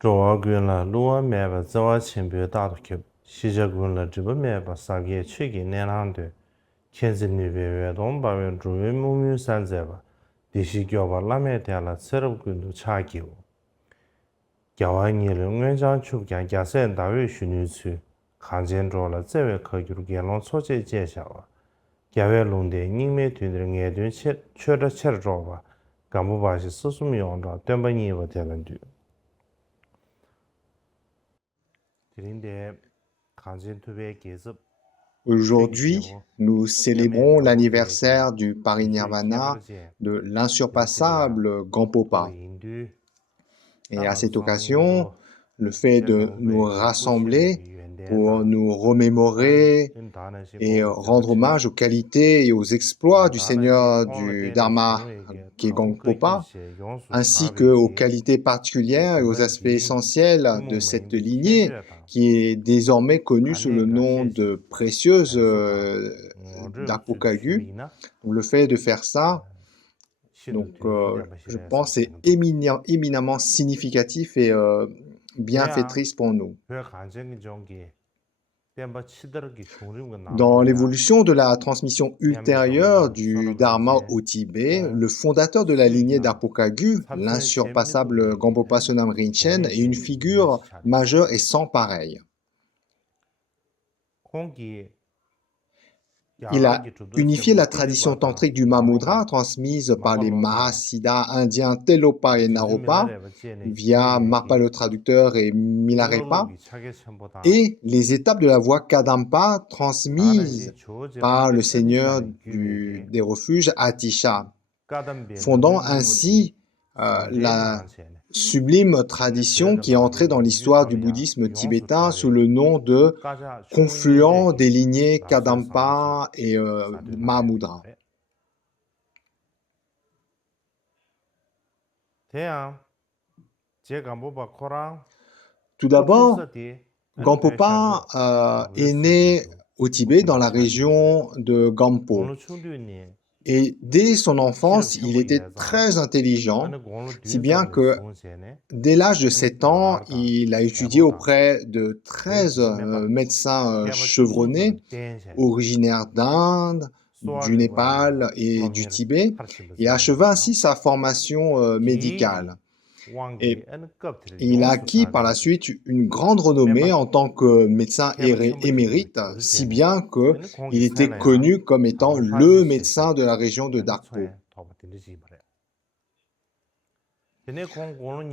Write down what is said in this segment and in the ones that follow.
조화군라 루아메바 자와 쳔베 다도케 시자군라 지바메바 사게 최기 내난데 켄즈니베베 돈바베 주웨 무뮤 산제바 디시교바 라메테라 세럽군도 차기오 겨와니를 응wen장 추간 야센 다외 슈니츠 간젠조라 제외 거기로 개론 소재 제샤와 겨외 롱데 닝메 되는 애들 최르 최르조바 감부바시 스스미용다 덴바니바 되는데 Aujourd'hui, nous célébrons l'anniversaire du parinirvana de l'insurpassable Gampopa. Et à cette occasion, le fait de nous rassembler pour nous remémorer et rendre hommage aux qualités et aux exploits du Seigneur du Dharma, qui est Gampopa, ainsi qu'aux qualités particulières et aux aspects essentiels de cette lignée, qui est désormais connue sous le nom de précieuse d'Apokagu. Le fait de faire ça, je pense, est éminemment significatif et bienfaitrice pour nous. Dans l'évolution de la transmission ultérieure du Dharma au Tibet, le fondateur de la lignée d'Apokagu, l'insurpassable Gampopa Sonam Rinchen, est une figure majeure et sans pareille. Il a unifié la tradition tantrique du Mahamudra transmise par les Mahasiddhas indiens Telopa et Naropa via Marpa le traducteur et Milarepa et les étapes de la voie Kadampa transmises par le seigneur des refuges Atisha, fondant ainsi la sublime tradition qui est entrée dans l'histoire du bouddhisme tibétain sous le nom de confluent des lignées Kadampa et Mahamudra. Tout d'abord, Gampopa est né au Tibet dans la région de Gampo. Et dès son enfance, il était très intelligent, si bien que dès l'âge de 7 ans, il a étudié auprès de 13 médecins chevronnés, originaires d'Inde, du Népal et du Tibet, et acheva ainsi sa formation médicale. Et il a acquis par la suite une grande renommée en tant que médecin émérite, si bien qu'il était connu comme étant le médecin de la région de Dakpo.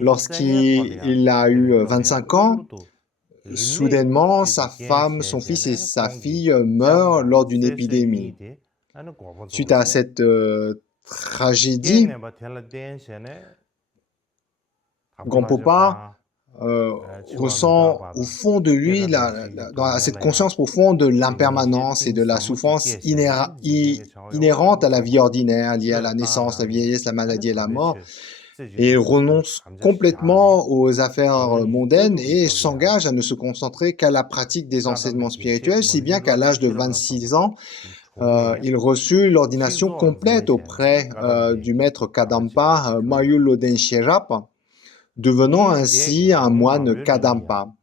Lorsqu'il a eu 25 ans, soudainement, sa femme, son fils et sa fille meurent lors d'une épidémie. Suite à cette tragédie, Gampopa ressent au fond de lui cette conscience profonde de l'impermanence et de la souffrance inhérente à la vie ordinaire, liée à la naissance, la vieillesse, la maladie et la mort. Et il renonce complètement aux affaires mondaines et s'engage à ne se concentrer qu'à la pratique des enseignements spirituels, si bien qu'à l'âge de 26 ans, il reçut l'ordination complète auprès du maître Kadampa, Mayul Loden Sherap, devenant ainsi un moine Kadampa.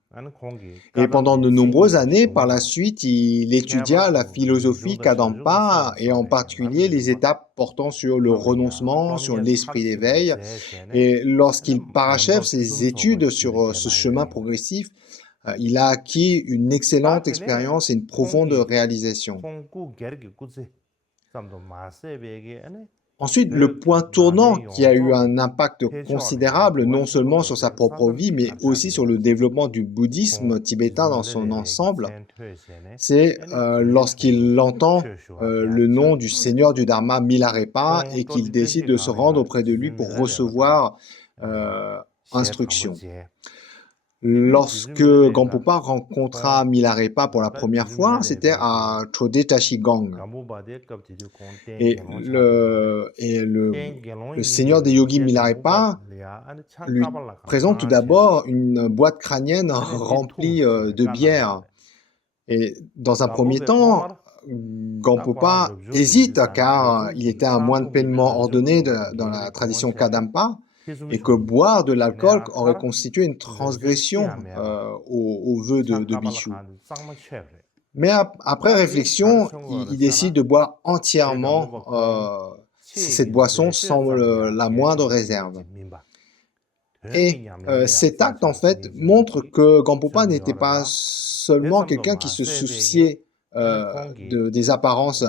Et pendant de nombreuses années, par la suite, il étudia la philosophie Kadampa, et en particulier les étapes portant sur le renoncement, sur l'esprit d'éveil. Et lorsqu'il parachève ses études sur ce chemin progressif, il a acquis une excellente expérience et une profonde réalisation. Ensuite, le point tournant qui a eu un impact considérable, non seulement sur sa propre vie, mais aussi sur le développement du bouddhisme tibétain dans son ensemble, c'est lorsqu'il entend le nom du seigneur du Dharma, Milarepa, et qu'il décide de se rendre auprès de lui pour recevoir instruction. Lorsque Gampopa rencontra Milarepa pour la première fois, c'était à Chodetashi-gang. Et le seigneur des yogis Milarepa lui présente tout d'abord une boîte crânienne remplie de bière. Et dans un premier temps, Gampopa hésite car il était un moine pleinement ordonné dans la tradition Kadampa. et que boire de l'alcool aurait constitué une transgression au vœu de Bishu. Mais après réflexion, il décide de boire entièrement cette boisson sans la moindre réserve. Et cet acte, en fait, montre que Gampopa n'était pas seulement quelqu'un qui se souciait des apparences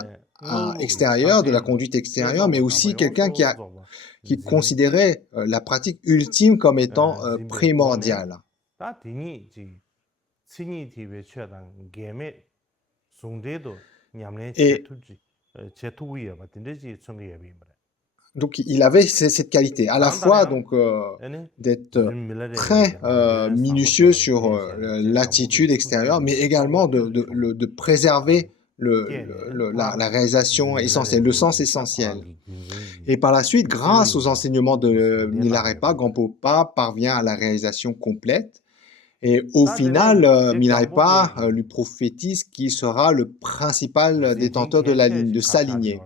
extérieures, de la conduite extérieure, mais aussi quelqu'un qui considérait la pratique ultime comme étant primordiale. Et donc, il avait cette qualité, à la fois donc d'être très minutieux sur l'attitude extérieure, mais également de préserver la réalisation essentielle, le sens essentiel. Et par la suite, grâce aux enseignements de Milarepa, Gampopa parvient à la réalisation complète. Et au final, Milarepa lui prophétise qu'il sera le principal détenteur de sa lignée.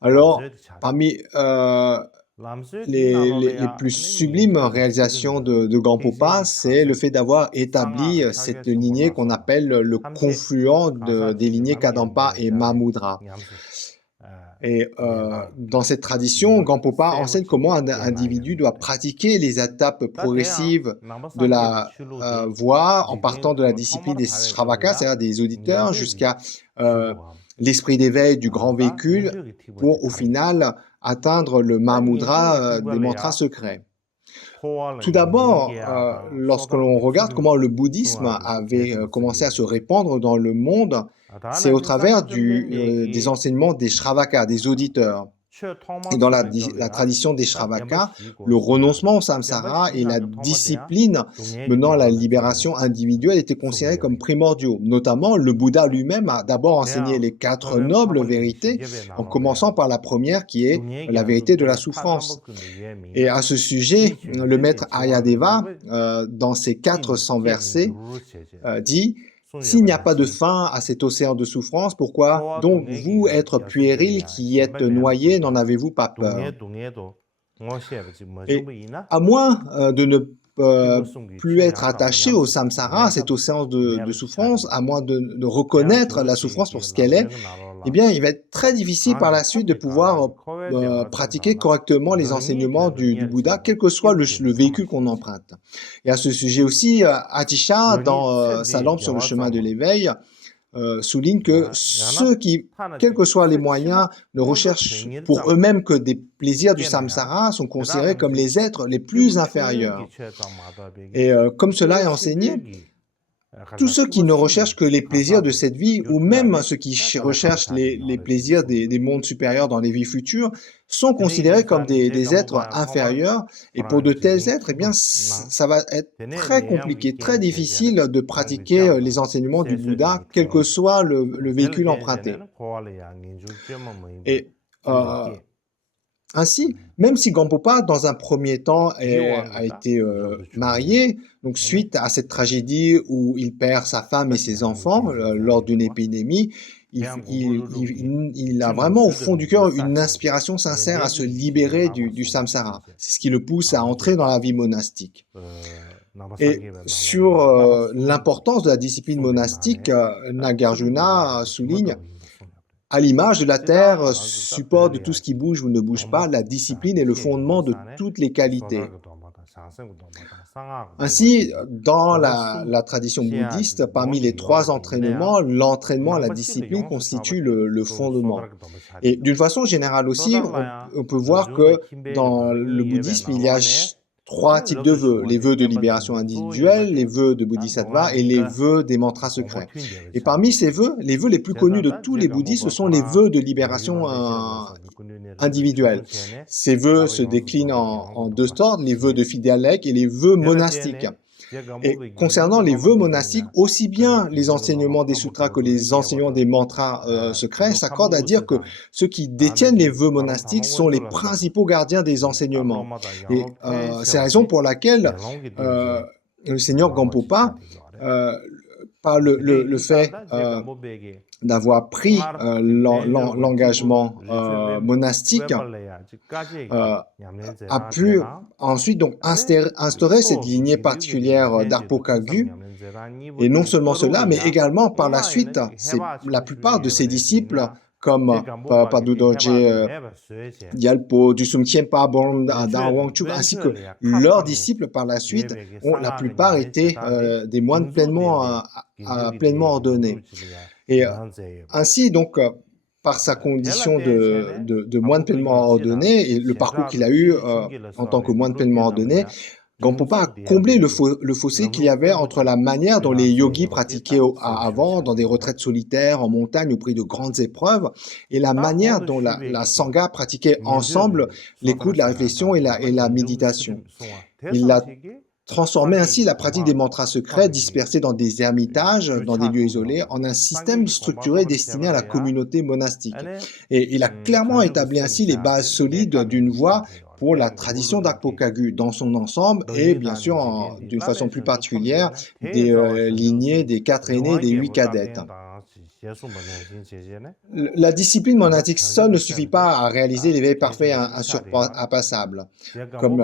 Alors, parmi les plus sublimes réalisations de Gampopa, c'est le fait d'avoir établi cette lignée qu'on appelle le confluent des lignées Kadampa et Mahamudra. Et dans cette tradition, Gampopa enseigne comment un individu doit pratiquer les étapes progressives de la voie en partant de la discipline des Shravakas, c'est-à-dire des auditeurs, jusqu'à l'esprit d'éveil du grand véhicule pour, au final, atteindre le Mahamudra des mantras secrets. Tout d'abord, lorsque l'on regarde comment le bouddhisme avait commencé à se répandre dans le monde, c'est au travers des enseignements des Shravakas, des auditeurs. Et dans la tradition des Shravakas, le renoncement au samsara et la discipline menant à la libération individuelle étaient considérés comme primordiaux. Notamment, le Bouddha lui-même a d'abord enseigné les 4 nobles vérités, en commençant par la première qui est la vérité de la souffrance. Et à ce sujet, le maître Aryadeva, dans ses 400 versets, dit: s'il n'y a pas de fin à cet océan de souffrance, pourquoi donc vous, être puéril qui êtes noyé, n'en avez-vous pas peur? Et à moins de ne plus être attaché au samsara, à cet océan de souffrance, à moins de reconnaître la souffrance pour ce qu'elle est, eh bien, il va être très difficile par la suite de pouvoir pratiquer correctement les enseignements du Bouddha, quel que soit le véhicule qu'on emprunte. Et à ce sujet aussi, Atisha, dans sa lampe sur le chemin de l'éveil, souligne que ceux qui, quels que soient les moyens, ne recherchent pour eux-mêmes que des plaisirs du samsara sont considérés comme les êtres les plus inférieurs. Et comme cela est enseigné, tous ceux qui ne recherchent que les plaisirs de cette vie, ou même ceux qui recherchent les plaisirs des mondes supérieurs dans les vies futures, sont considérés comme des êtres inférieurs. Et pour de tels êtres, eh bien, ça va être très compliqué, très difficile de pratiquer les enseignements du Bouddha, quel que soit le véhicule emprunté. Et ainsi, même si Gampopa, dans un premier temps, a été marié, donc suite à cette tragédie où il perd sa femme et ses enfants lors d'une épidémie, il a vraiment au fond du cœur une inspiration sincère à se libérer du samsara. C'est ce qui le pousse à entrer dans la vie monastique. Et sur l'importance de la discipline monastique, Nagarjuna souligne: à l'image de la terre, support de tout ce qui bouge ou ne bouge pas, la discipline est le fondement de toutes les qualités. Ainsi, dans la tradition bouddhiste, parmi les 3 entraînements, l'entraînement à la discipline constitue le fondement. Et d'une façon générale aussi, on peut voir que dans le bouddhisme, il y a 3 types de vœux: les vœux de libération individuelle, les vœux de bodhisattva et les vœux des mantras secrets. Et parmi ces vœux, les vœux les plus connus de tous les bouddhistes, ce sont les vœux de libération individuelle. Ces vœux se déclinent en 2 sortes: les vœux de Fidélek et les vœux monastiques. Et concernant les vœux monastiques, aussi bien les enseignements des sutras que les enseignements des mantras secrets s'accordent à dire que ceux qui détiennent les vœux monastiques sont les principaux gardiens des enseignements. Et c'est la raison pour laquelle le Seigneur Gampopa par le fait d'avoir pris l'engagement monastique, a pu ensuite donc instaurer cette lignée particulière d'Arpo-Kagyu. Et non seulement cela, mais également par la suite, la plupart de ses disciples, comme Padu Dorje Gyalpo, Dusum Khenpa, Bon Dan Wangchuk, ainsi que leurs disciples par la suite, ont la plupart été des moines pleinement ordonnés. Et ainsi, donc, par sa condition de moine pleinement ordonné et le parcours qu'il a eu en tant que moine pleinement ordonné, Gampopa a comblé le fossé qu'il y avait entre la manière dont les yogis pratiquaient avant, dans des retraites solitaires, en montagne, au prix de grandes épreuves, et la manière dont la Sangha pratiquait ensemble l'écoute, la réflexion et la méditation. Il a transformé ainsi la pratique des mantras secrets dispersés dans des ermitages, dans des lieux isolés, en un système structuré destiné à la communauté monastique. Et il a clairement établi ainsi les bases solides d'une voie pour la tradition d'Arpo-Kagyu dans son ensemble et bien sûr d'une façon plus particulière des lignées des 4 aînés et des 8 cadettes. La discipline monastique seule ne suffit pas à réaliser l'éveil parfait insurpassable. Comme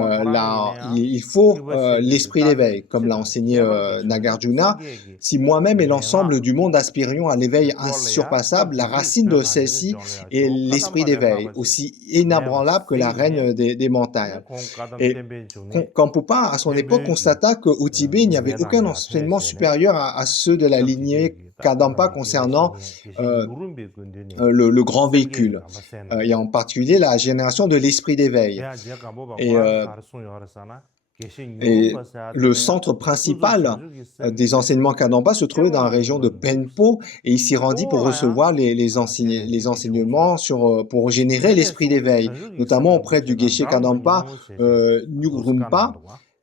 il faut l'esprit d'éveil, comme l'a enseigné Nagarjuna. Si moi-même et l'ensemble du monde aspirions à l'éveil insurpassable, la racine de celle-ci est l'esprit d'éveil, aussi inébranlable que la reine des montagnes. Et Gampopa, à son époque, constata qu'au Tibet, il n'y avait aucun enseignement supérieur à ceux de la lignée Kadampa concernant le grand véhicule, et en particulier la génération de l'esprit d'éveil. Et le centre principal des enseignements Kadampa se trouvait dans la région de Penpo et il s'y rendit pour recevoir les enseignements pour générer l'esprit d'éveil, notamment auprès du Geshe Kadampa Nyugrumpa.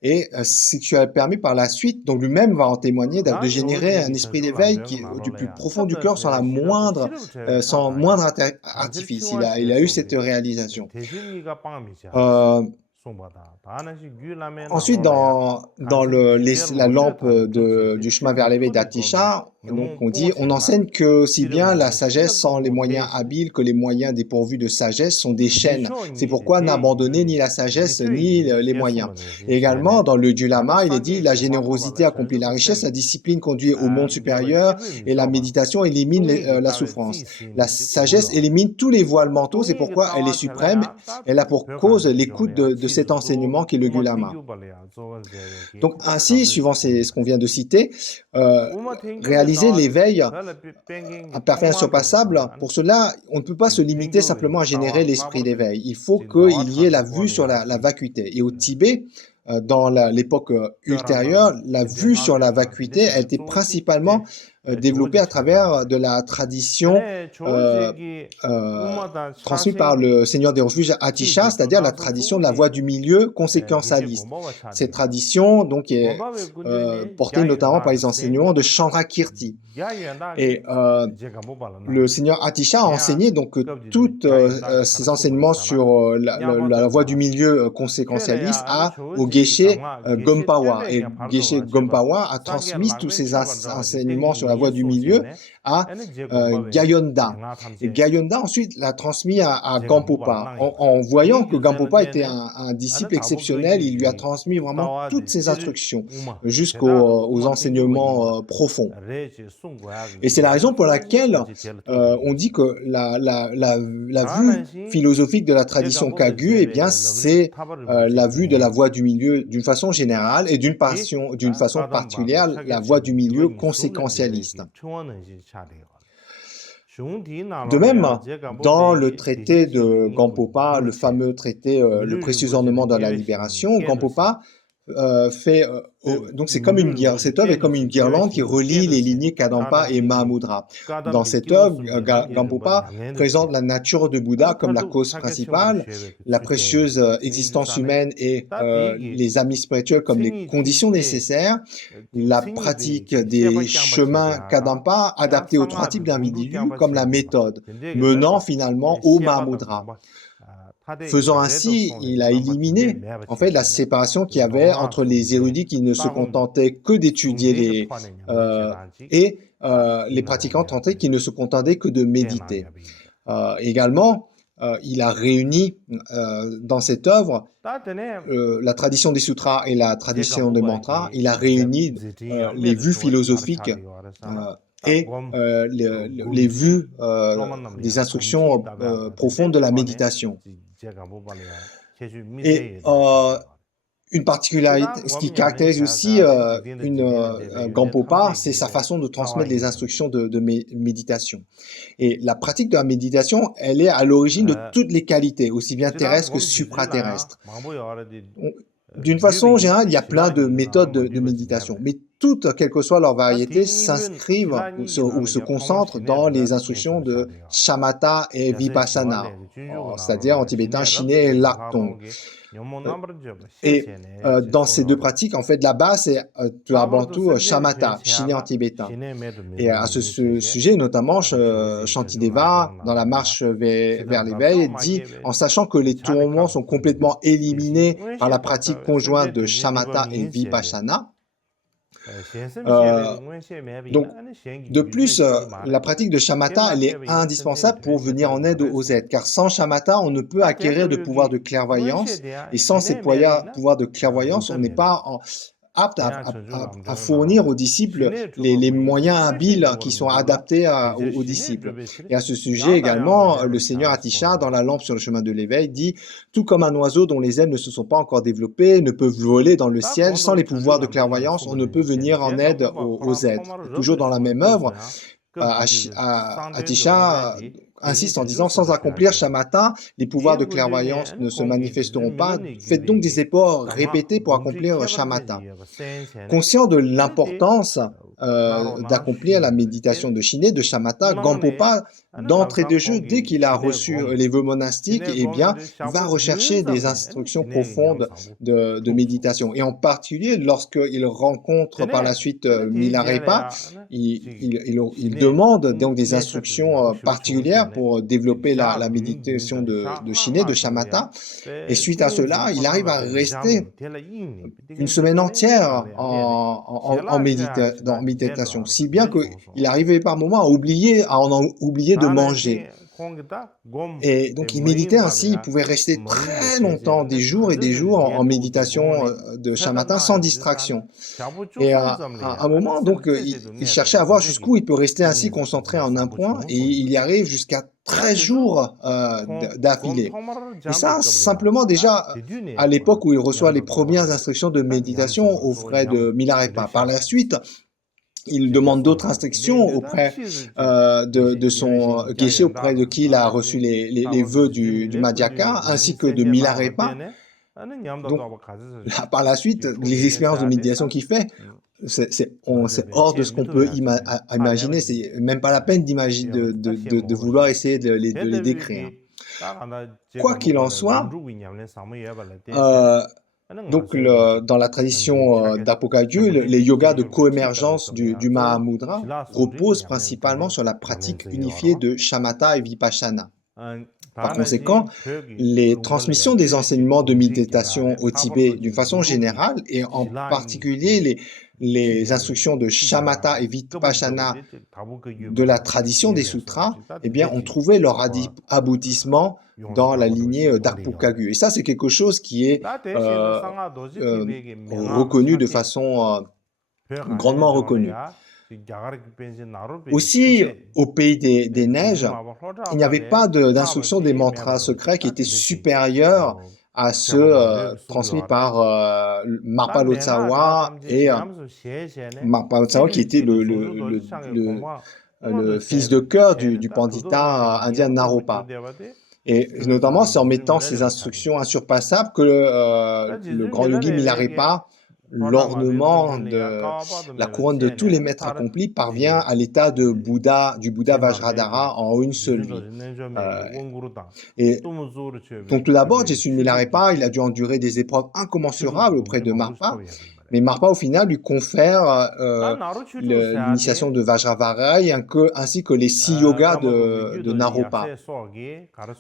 Et ce qui lui a permis par la suite, donc lui-même va en témoigner, de générer un esprit d'éveil qui, du plus profond du cœur, sans moindre artifice. Il a eu cette réalisation. Ensuite, dans la lampe du chemin vers l'éveil d'Atisha, donc on enseigne que si bien la sagesse sans les moyens habiles que les moyens dépourvus de sagesse sont des chaînes. C'est pourquoi n'abandonner ni la sagesse ni les moyens. Et également, dans le Dulama, il est dit la générosité accomplit la richesse, la discipline conduit au monde supérieur et la méditation élimine la souffrance. La sagesse élimine tous les voiles mentaux, c'est pourquoi elle est suprême. Elle a pour cause l'écoute de cet enseignement qui est le Gulama. Donc ainsi, suivant ce qu'on vient de citer, réaliser l'éveil parfait insurpassable, pour cela, on ne peut pas se limiter simplement à générer l'esprit d'éveil. Il faut qu'il y ait la vue sur la vacuité. Et au Tibet, dans l'époque ultérieure, la vue sur la vacuité a été principalement développée à travers de la tradition transmise par le Seigneur des Refuges Atisha, c'est-à-dire la tradition de la voie du milieu conséquentialiste. Cette tradition donc est portée notamment par les enseignements de Chandrakirti. Et le Seigneur Atisha a enseigné donc que tous ces enseignements sur la voie du milieu conséquentialiste au Geshe Gompawa. Et Geshe Gompawa a transmis tous ces enseignements sur la voie du milieu à Gyayonda. Et Gyayonda ensuite l'a transmis à Gampopa. En voyant que Gampopa était un disciple exceptionnel, il lui a transmis vraiment toutes ses instructions jusqu'aux enseignements profonds. Et c'est la raison pour laquelle on dit que la vue philosophique de la tradition Kagyu, eh bien, c'est la vue de la voie du milieu d'une façon générale et d'une façon particulière, la voie du milieu conséquentialiste. De même, dans le traité de Gampopa, le fameux traité Le précieux ornement de la libération, Gampopa fait donc c'est comme cette œuvre est comme une guirlande qui relie les lignées Kadampa et Mahamudra. Dans cette œuvre, Gampopa présente la nature de Bouddha comme la cause principale, la précieuse existence humaine et les amis spirituels comme les conditions nécessaires, la pratique des chemins Kadampa adaptés aux 3 types d'individus comme la méthode, menant finalement au Mahamudra. Faisant ainsi, il a éliminé en fait la séparation qu'il y avait entre les érudits qui ne se contentaient que d'étudier et les pratiquants tantriques qui ne se contentaient que de méditer. Également, il a réuni dans cette œuvre la tradition des sutras et la tradition des mantras. Il a réuni les vues philosophiques et les vues des instructions profondes de la méditation. Et une particularité, ce qui caractérise aussi Gampopa, c'est sa façon de transmettre les instructions de méditation. Et la pratique de la méditation, elle est à l'origine de toutes les qualités, aussi bien terrestres que supraterrestres. D'une façon générale, il y a plein de méthodes de méditation, mais toutes, quelle que soit leur variété, s'inscrivent ou se concentrent dans les instructions de Shamatha et Vipassana, c'est-à-dire en tibétain, Shiné et Laktong. Et dans ces deux pratiques, en fait, la base, c'est tout avant tout Shamatha, Shiné en tibétain. Et à ce sujet, notamment, Shantideva, dans la marche vers l'éveil, dit, en sachant que les tourments sont complètement éliminés par la pratique conjointe de Shamatha et Vipassana, donc, de plus, la pratique de Shamatha, elle est indispensable pour venir en aide aux êtres, car sans Shamatha, on ne peut acquérir de pouvoir de clairvoyance, et sans ces pouvoirs de clairvoyance, on n'est pas apte à fournir aux disciples les moyens habiles qui sont adaptés aux disciples. Et à ce sujet également, le Seigneur Atisha, dans la lampe sur le chemin de l'éveil, dit « Tout comme un oiseau dont les ailes ne se sont pas encore développées, ne peut voler dans le ciel, sans les pouvoirs de clairvoyance, on ne peut venir en aide aux êtres. » Toujours dans la même œuvre, Atisha insiste en disant « Sans accomplir Shamatha, les pouvoirs de clairvoyance ne se manifesteront pas. Faites donc des efforts répétés pour accomplir Shamatha. » Conscient de l'importance d'accomplir la méditation de Shiné, de Shamatha, Gampopa, d'entrée de jeu, dès qu'il a reçu les vœux monastiques, eh bien, va rechercher des instructions profondes de méditation. Et en particulier, lorsqu'il rencontre par la suite Milarepa, il demande donc des instructions particulières pour développer la méditation de Shiné, de Shamatha. Et suite à cela, il arrive à rester une semaine entière en méditation, si bien qu'il arrivait par moments à en oublier de manger. Et donc il méditait ainsi, il pouvait rester très longtemps, des jours et des jours en méditation de Shamatha sans distraction. Et à un moment, donc, il cherchait à voir jusqu'où il peut rester ainsi concentré en un point, et il y arrive jusqu'à 13 jours d'affilée. Et ça, simplement déjà, à l'époque où il reçoit les premières instructions de méditation aux frais de Milarepa. Par la suite, il demande d'autres instructions auprès de son geshe, auprès de qui il a reçu les vœux du Madhyaka, ainsi que de Milarepa. Donc, là, par la suite, les expériences de méditation qu'il fait, c'est hors de ce qu'on peut imaginer. C'est même pas la peine de vouloir essayer de les décrire. Quoi qu'il en soit, donc, dans la tradition d'Apokagyu, les yogas de coémergence du Mahamudra reposent principalement sur la pratique unifiée de Shamatha et Vipassana. Par conséquent, les transmissions des enseignements de méditation au Tibet d'une façon générale, et en particulier les instructions de Shamatha et Vipassana de la tradition des sutras, eh bien, ont trouvé leur aboutissement dans la lignée d'Apokagyu. Et ça, c'est quelque chose qui est reconnu de façon grandement reconnue. Aussi, au pays des neiges, il n'y avait pas d'instruction des mantras secrets qui étaient supérieurs à ceux transmis par Marpa Lotsawa et Marpa Lotsawa qui était le fils de cœur du pandita indien Naropa. Et notamment, c'est en mettant ces instructions insurpassables que le grand yogi Milarepa, l'ornement de la couronne de tous les maîtres accomplis, parvient à l'état de Bouddha, du Bouddha Vajradhara en une seule vie. Et donc tout d'abord, Jesu Milarepa, il a dû endurer des épreuves incommensurables auprès de Marpa, Mais Marpa, au final, lui confère l'initiation de Vajravarai ainsi que les 6 yogas de Naropa,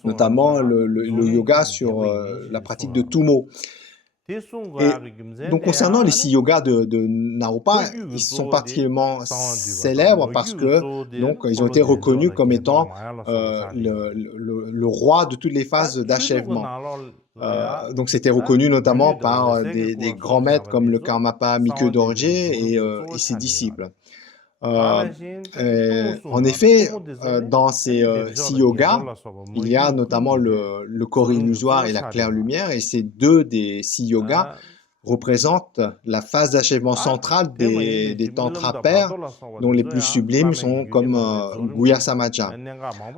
notamment le yoga sur la pratique de Tumo. Et donc, concernant les 6 yogas de Naropa, ils sont particulièrement célèbres parce que donc, ils ont été reconnus comme étant le roi de toutes les phases d'achèvement. Donc, c'était reconnu notamment par des grands maîtres comme le Karmapa Mikyo Dorje et ses disciples. En effet, dans ces 6 yogas, il y a notamment le corps illusoire et la claire lumière, et ces 2 des 6 yogas représentent la phase d'achèvement centrale des tantras pairs, dont les plus sublimes sont comme Guhya Samaja.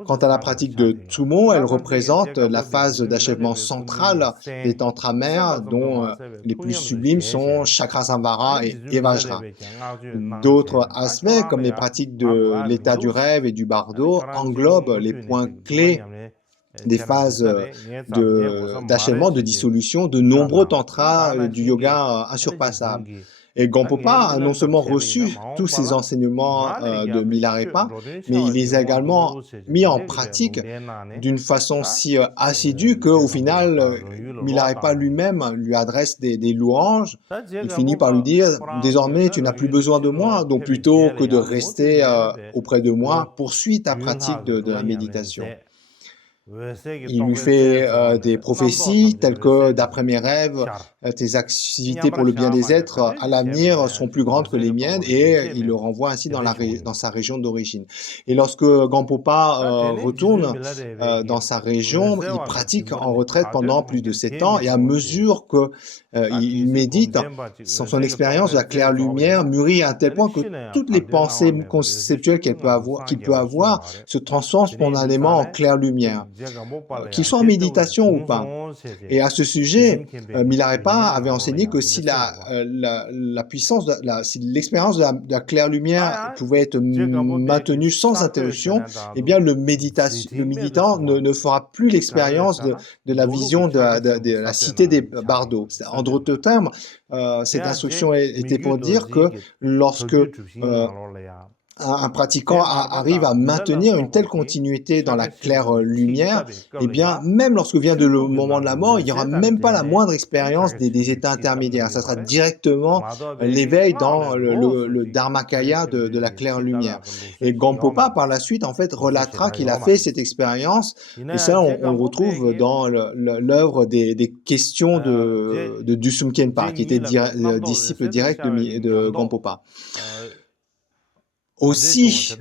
Quant à la pratique de Tumo, elle représente la phase d'achèvement centrale des tantras mères, dont les plus sublimes sont Chakrasamvara et Vajra. D'autres aspects, comme les pratiques de l'état du rêve et du bardo, englobent les points clés des phases d'achèvement, de dissolution de nombreux tantras du yoga insurpassables. Et Gampopa a non seulement reçu tous ces enseignements de Milarepa, mais il les a également mis en pratique d'une façon si assidue qu'au final, Milarepa lui-même lui adresse des louanges. Il finit par lui dire « Désormais, tu n'as plus besoin de moi, donc plutôt que de rester auprès de moi, poursuis ta pratique de la méditation. » Il lui fait des prophéties telles que, d'après mes rêves, tes activités pour le bien des êtres à l'avenir seront plus grandes que les miennes, et il le renvoie ainsi dans sa région d'origine. Et lorsque Gampopa retourne dans sa région, il pratique en retraite pendant plus de 7 ans, et à mesure qu'il médite, son expérience de la claire lumière mûrit à un tel point que toutes les pensées conceptuelles qu'il peut avoir se transforment spontanément en claire lumière, qu'ils soient en méditation ou pas. Et à ce sujet, Milarepa avait enseigné que si la puissance, si l'expérience de la claire lumière pouvait être maintenue sans interruption, eh bien le méditant ne fera plus l'expérience de la vision de la cité des bardos. En d'autres termes, cette instruction était pour dire que lorsque un pratiquant arrive à maintenir une telle continuité dans la claire lumière, eh bien, même lorsque vient le moment de la mort, il n'y aura même pas la moindre expérience des états intermédiaires. Ça sera directement l'éveil dans le Dharmakaya de la claire lumière. Et Gampopa, par la suite, en fait, relatera qu'il a fait cette expérience, et ça, on le retrouve dans l'œuvre des questions de Dusum Khenpa, qui était disciple direct de Gampopa. Aussi,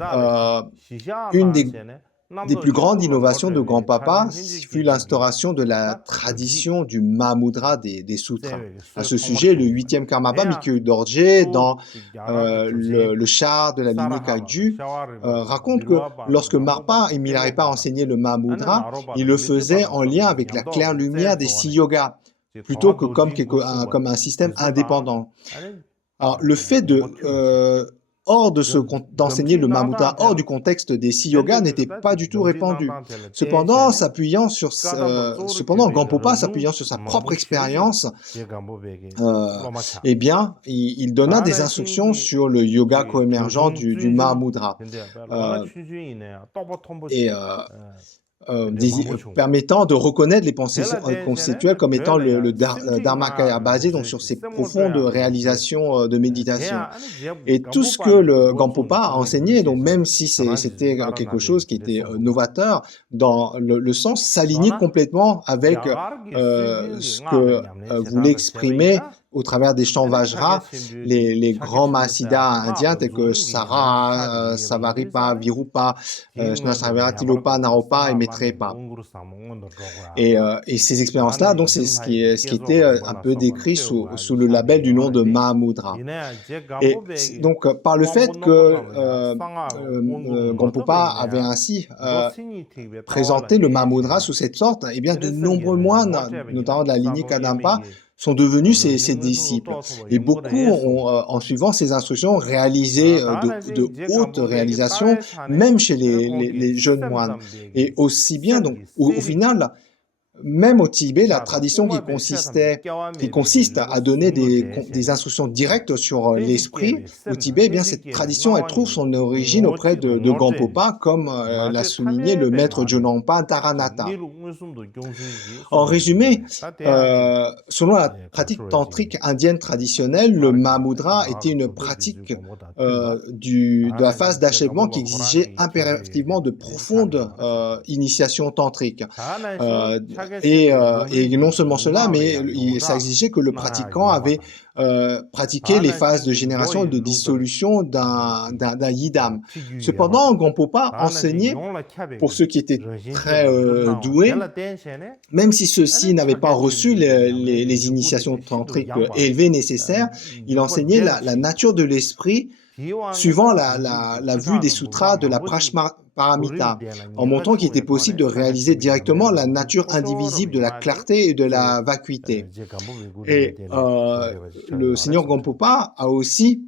une des plus grandes innovations de Gampopa fut l'instauration de la tradition du Mahamudra des sutras. À ce sujet, le 8e Karmapa Mikyo Dorje, dans le char de la lignée Kagyu, raconte que lorsque Marpa et Milarepa enseignaient le Mahamudra, ils le faisaient en lien avec la claire lumière des 6 yogas, plutôt que comme un système indépendant. Alors, le fait d'enseigner le Mahamudra hors du contexte des 6 yogas n'était pas du tout répandu. Cependant, Gampopa, s'appuyant sur sa propre expérience, eh bien, il donna des instructions sur le yoga coémergent du Mahamudra. Permettant de reconnaître les pensées conceptuelles comme étant le Dharmakaya, basé donc sur ces profondes réalisations de méditation. Et tout ce que le Gampopa a enseigné, donc même si c'était quelque chose qui était novateur, dans le sens s'alignait complètement avec ce que voulait exprimer au travers des chants Vajra, les grands Mahasiddhas indiens tels que Sara, Savaripa, Virupa, Shnasravara, Tilopa, Naropa et Maitrepa. Et ces expériences-là, donc c'est ce qui était un peu décrit sous le label du nom de Mahamudra. Et donc par le fait que Gampopa avait ainsi présenté le Mahamudra sous cette sorte, eh bien de nombreux moines, notamment de la lignée Kadampa, sont devenus ses disciples. Et beaucoup ont, en suivant ces instructions, réalisé de hautes réalisations, même chez les jeunes moines. Et aussi bien, donc, au final, même au Tibet, la tradition qui consiste à donner des instructions directes sur l'esprit, au Tibet, eh bien, cette tradition, elle trouve son origine auprès de Gampopa, comme l'a souligné le maître Jonampa Taranatha. En résumé, selon la pratique tantrique indienne traditionnelle, le Mahamudra était une pratique de la phase d'achèvement qui exigeait impérativement de profondes initiations tantriques. Et non seulement cela, mais ça exigeait que le pratiquant avait pratiqué les phases de génération et de dissolution d'un yidam. Cependant, Gampopa enseignait, pour ceux qui étaient très doués, même si ceux-ci n'avaient pas reçu les initiations tantriques élevées nécessaires, il enseignait la nature de l'esprit suivant la vue des sutras de la Prajnaparamita, en montrant qu'il était possible de réaliser directement la nature indivisible de la clarté et de la vacuité. Et le Seigneur Gampopa a aussi,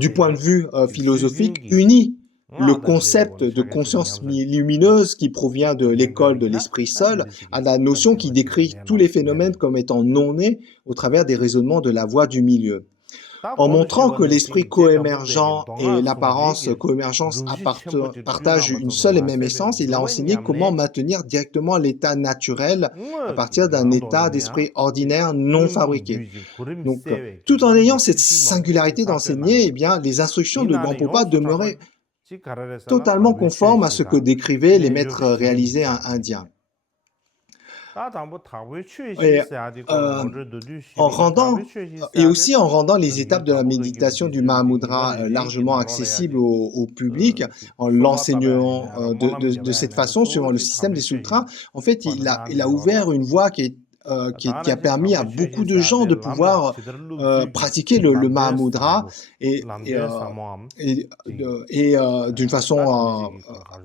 du point de vue philosophique, uni le concept de conscience lumineuse qui provient de l'école de l'esprit seul à la notion qui décrit tous les phénomènes comme étant non nés au travers des raisonnements de la voie du milieu. En montrant que l'esprit coémergent et l'apparence coémergence partagent une seule et même essence, il a enseigné comment maintenir directement l'état naturel à partir d'un état d'esprit ordinaire non fabriqué. Donc, tout en ayant cette singularité d'enseigner, eh bien, les instructions de Gampopa demeuraient totalement conformes à ce que décrivaient les maîtres réalisés indiens. Et, en rendant les étapes de la méditation du Mahamudra largement accessibles au public, en l'enseignant de cette façon, suivant le système des sutras, en fait, il a ouvert une voie qui a permis à beaucoup de gens de pouvoir pratiquer le Mahamudra et d'une façon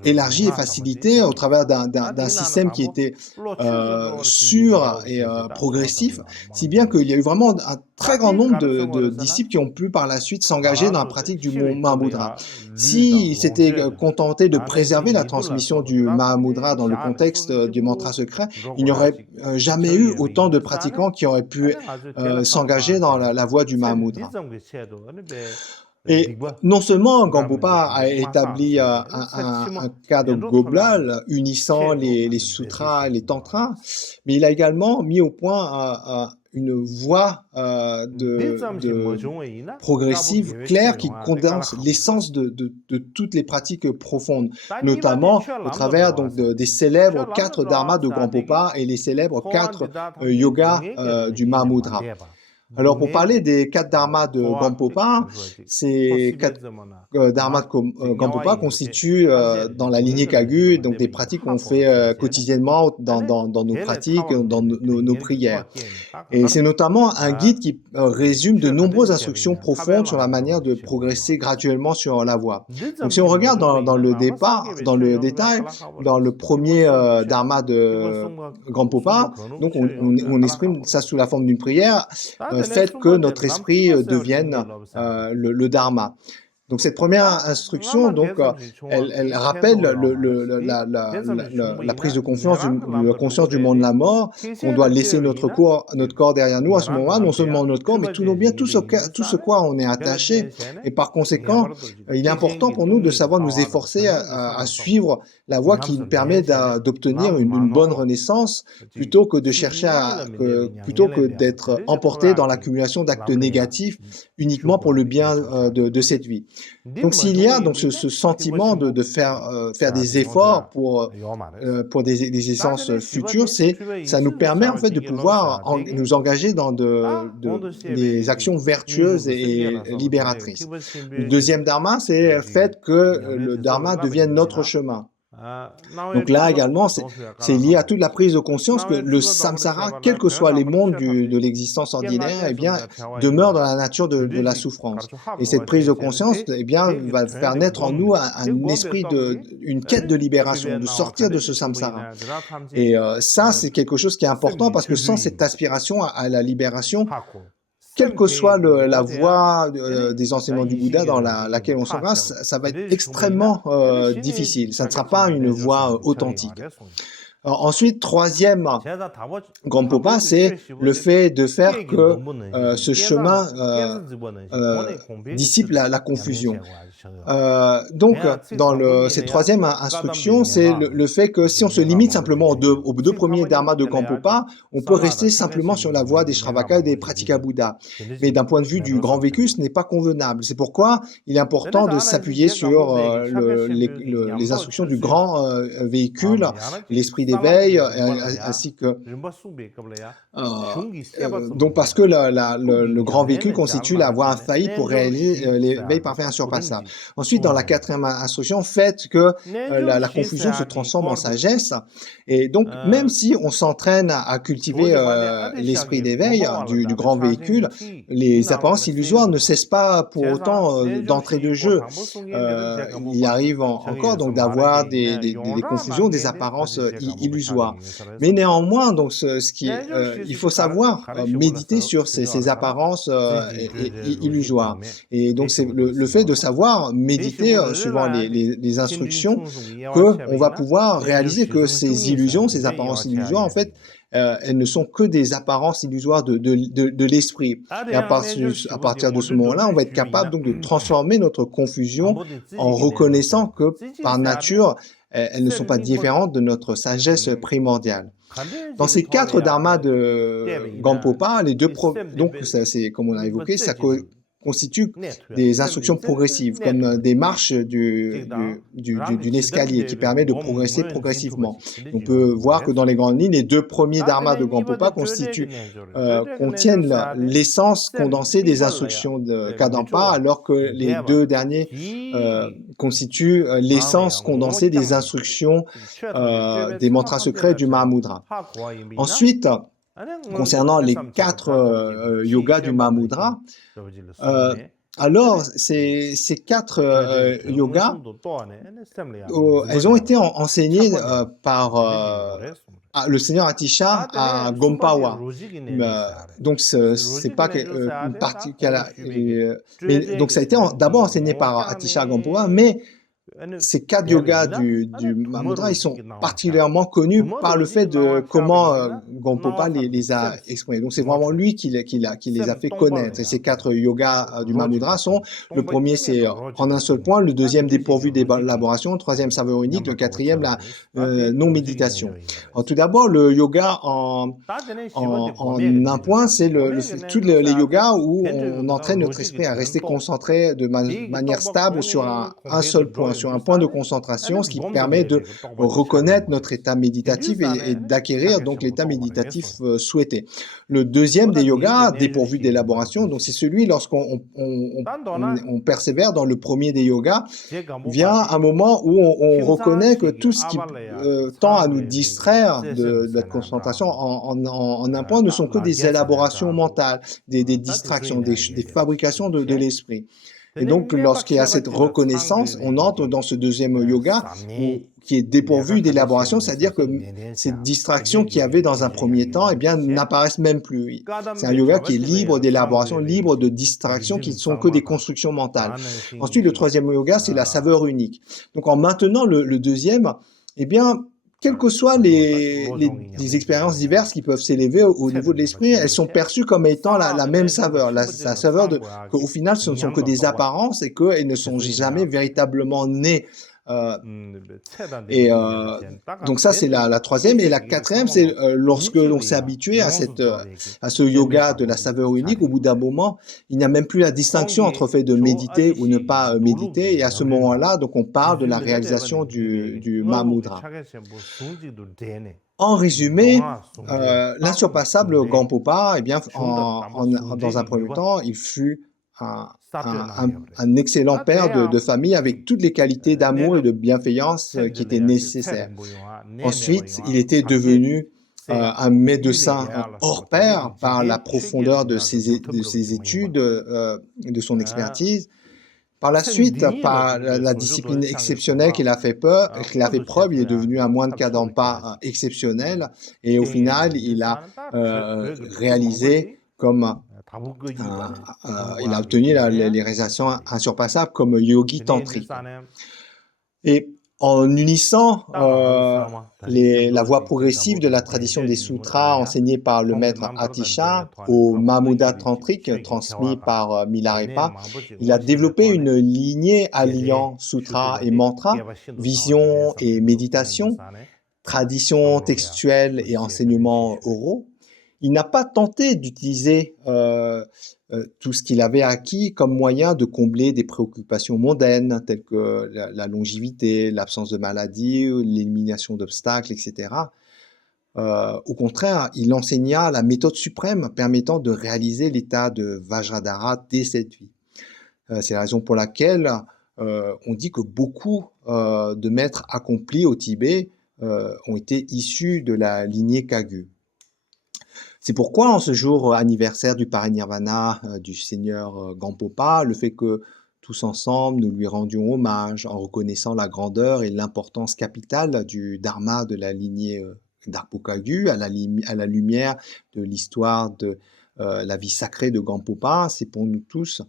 élargie et facilitée au travers d'un système qui était sûr et progressif, si bien qu'il y a eu vraiment un très grand nombre de disciples qui ont pu par la suite s'engager dans la pratique du Mahamudra. S'ils s'étaient contentés de préserver la transmission du Mahamudra dans le contexte du mantra secret, il n'y aurait jamais eu autant de pratiquants qui auraient pu s'engager dans la voie du Mahamudra. Et non seulement Gampopa a établi un cadre global unissant les sutras et les tantras, mais il a également mis au point une voie progressive, claire, qui condense l'essence de toutes les pratiques profondes, notamment au travers donc, des célèbres 4 dharmas de Gampopa et les célèbres 4 yogas du Mahamudra. Alors, pour parler des 4 dharmas de Gampopa, ces 4 dharmas de Gampopa constituent dans la lignée Kagu donc des pratiques qu'on fait quotidiennement dans nos pratiques, dans nos prières. Et c'est notamment un guide qui résume de nombreuses instructions profondes sur la manière de progresser graduellement sur la voie. Donc, si on regarde dans le détail, dans le premier dharma de Gampopa, donc on exprime ça sous la forme d'une prière. Fait que notre esprit devienne le dharma. Donc cette première instruction, donc, elle rappelle la prise de conscience du monde de la mort, qu'on doit laisser notre corps derrière nous à ce moment-là, non seulement notre corps, mais tout ce quoi on est attaché. Et par conséquent, il est important pour nous de savoir nous efforcer à suivre la voie qui nous permet d'obtenir une bonne renaissance, plutôt que de chercher plutôt que d'être emporté dans l'accumulation d'actes négatifs uniquement pour le bien de cette vie. Donc s'il y a donc ce sentiment de faire des efforts pour des essences futures, ça nous permet en fait de pouvoir nous engager dans des actions vertueuses et libératrices. Le deuxième dharma, c'est le fait que le dharma devienne notre chemin. Donc là également, c'est lié à toute la prise de conscience que le samsara, quels que soient les mondes de l'existence ordinaire, eh bien, demeure dans la nature de la souffrance. Et cette prise de conscience, eh bien, va faire naître en nous un esprit une quête de libération, de sortir de ce samsara. Et ça, c'est quelque chose qui est important parce que sans cette aspiration à la libération, quelle que soit la voie des enseignements du Bouddha dans laquelle on s'engage, ça va être extrêmement difficile. Ça ne sera pas une voie authentique. Ensuite, troisième Gampopa, c'est le fait de faire que ce chemin dissipe la confusion. Donc, dans cette troisième instruction, c'est le fait que si on se limite simplement aux deux premiers dharmas de Gampopa, on peut rester simplement sur la voie des Shravaka et des Pratika Bouddha. Mais d'un point de vue du grand vécu, ce n'est pas convenable. C'est pourquoi il est important de s'appuyer sur les instructions du grand véhicule, l'esprit d'éveil, ainsi que donc parce que le grand véhicule constitue la voie infaillible pour réaliser l'éveil parfait insurpassable. Ensuite, dans la quatrième instruction, faites que la confusion se transforme en sagesse. Et donc, même si on s'entraîne à cultiver l'esprit d'éveil du grand véhicule, les apparences illusoires ne cessent pas pour autant d'entrer de jeu. Il arrive encore donc d'avoir des confusions, des apparences illusoires. Mais néanmoins, donc il faut savoir méditer sur ces apparences illusoires. Et donc c'est le fait de savoir méditer suivant les instructions qu'on va pouvoir réaliser que ces illusions, ces apparences illusoires, en fait, elles ne sont que des apparences illusoires de l'esprit. Et à partir de ce moment-là, on va être capable donc de transformer notre confusion en reconnaissant que par nature, elles ne sont pas différentes de notre sagesse primordiale. Dans ces quatre dharmas de Gampopa, donc c'est comme on a évoqué, ça constitue des instructions progressives, comme des marches d'une escalier qui permet de progresser progressivement. On peut voir que dans les grandes lignes, les deux premiers dharmas de Gampopa contiennent l'essence condensée des instructions de Kadampa, alors que les deux derniers constituent l'essence condensée des instructions des mantras secrets du Mahamudra. Ensuite, concernant les quatre yogas du Mahamudra, alors ces quatre yogas, elles ont été enseignées par le seigneur Atisha à Gompawa. Donc c'est pas une partie mais donc ça a été d'abord enseigné par Atisha à Gompawa, mais ces quatre yogas du Mahamudra, ils sont particulièrement connus par le fait de comment Gampopa les a exprimés. Donc c'est vraiment lui qui les a fait connaître. Et ces quatre yogas du Mahamudra sont, le premier c'est en un seul point, le deuxième dépourvu d'élaboration, le troisième saveur unique, le quatrième la non-méditation. Alors tout d'abord, le yoga en un point, c'est tous les yogas où on entraîne notre esprit à rester concentré de manière stable sur un seul point, sur un point de concentration, ce qui permet de reconnaître notre état méditatif et d'acquérir donc l'état méditatif souhaité. Le deuxième des yogas, dépourvu d'élaboration, donc c'est celui lorsqu'on persévère dans le premier des yogas, vient un moment où on reconnaît que tout ce qui tend à nous distraire de la concentration en un point ne sont que des élaborations mentales, des distractions, des fabrications de l'esprit. Et donc, lorsqu'il y a cette reconnaissance, on entre dans ce deuxième yoga qui est dépourvu d'élaboration, c'est-à-dire que ces distractions qu'il y avait dans un premier temps, eh bien, n'apparaissent même plus. C'est un yoga qui est libre d'élaboration, libre de distractions qui ne sont que des constructions mentales. Ensuite, le troisième yoga, c'est la saveur unique. Donc, en maintenant le deuxième, eh bien, quelles que soient les expériences diverses qui peuvent s'élever au niveau de l'esprit, elles sont perçues comme étant la même saveur, la saveur qu'au final, ce ne sont que des apparences et qu'elles ne sont jamais véritablement nées. Donc ça, c'est la troisième. Et la quatrième, c'est lorsque l'on s'est habitué à ce yoga de la saveur unique, au bout d'un moment, il n'y a même plus la distinction entre le fait de méditer ou ne pas méditer. Et à ce moment-là, donc on parle de la réalisation du Mahamudra. En résumé, l'insurpassable Gampopa, eh bien, dans un premier temps, il fut un excellent père de famille avec toutes les qualités d'amour et de bienveillance qui étaient nécessaires. Ensuite, il était devenu un médecin hors pair par la profondeur de ses études, de son expertise. Par la suite, par la discipline exceptionnelle qu'il a fait preuve, il est devenu un moine Kadampa exceptionnel et au final, il a réalisé il a obtenu les réalisations insurpassables comme yogi tantrique. Et En unissant la voie progressive de la tradition des sutras enseignée par le maître Atisha au Mahmuda tantrique transmis par Milarepa, il a développé une lignée alliant sutra et mantra, vision et méditation, tradition textuelle et enseignements oraux. Il n'a pas tenté d'utiliser tout ce qu'il avait acquis comme moyen de combler des préoccupations mondaines telles que la longévité, l'absence de maladie, l'élimination d'obstacles, etc. Au contraire, il enseigna la méthode suprême permettant de réaliser l'état de Vajradhara dès cette vie. C'est la raison pour laquelle on dit que beaucoup de maîtres accomplis au Tibet ont été issus de la lignée Kagyu. C'est pourquoi, en ce jour anniversaire du parinirvana du Seigneur Gampopa, le fait que tous ensemble nous lui rendions hommage en reconnaissant la grandeur et l'importance capitale du dharma de la lignée d'Arpokagyu à la lumière de l'histoire de la vie sacrée de Gampopa, c'est pour nous tous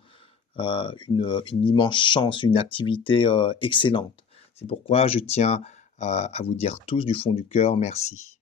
une immense chance, une activité excellente. C'est pourquoi je tiens à vous dire tous du fond du cœur merci.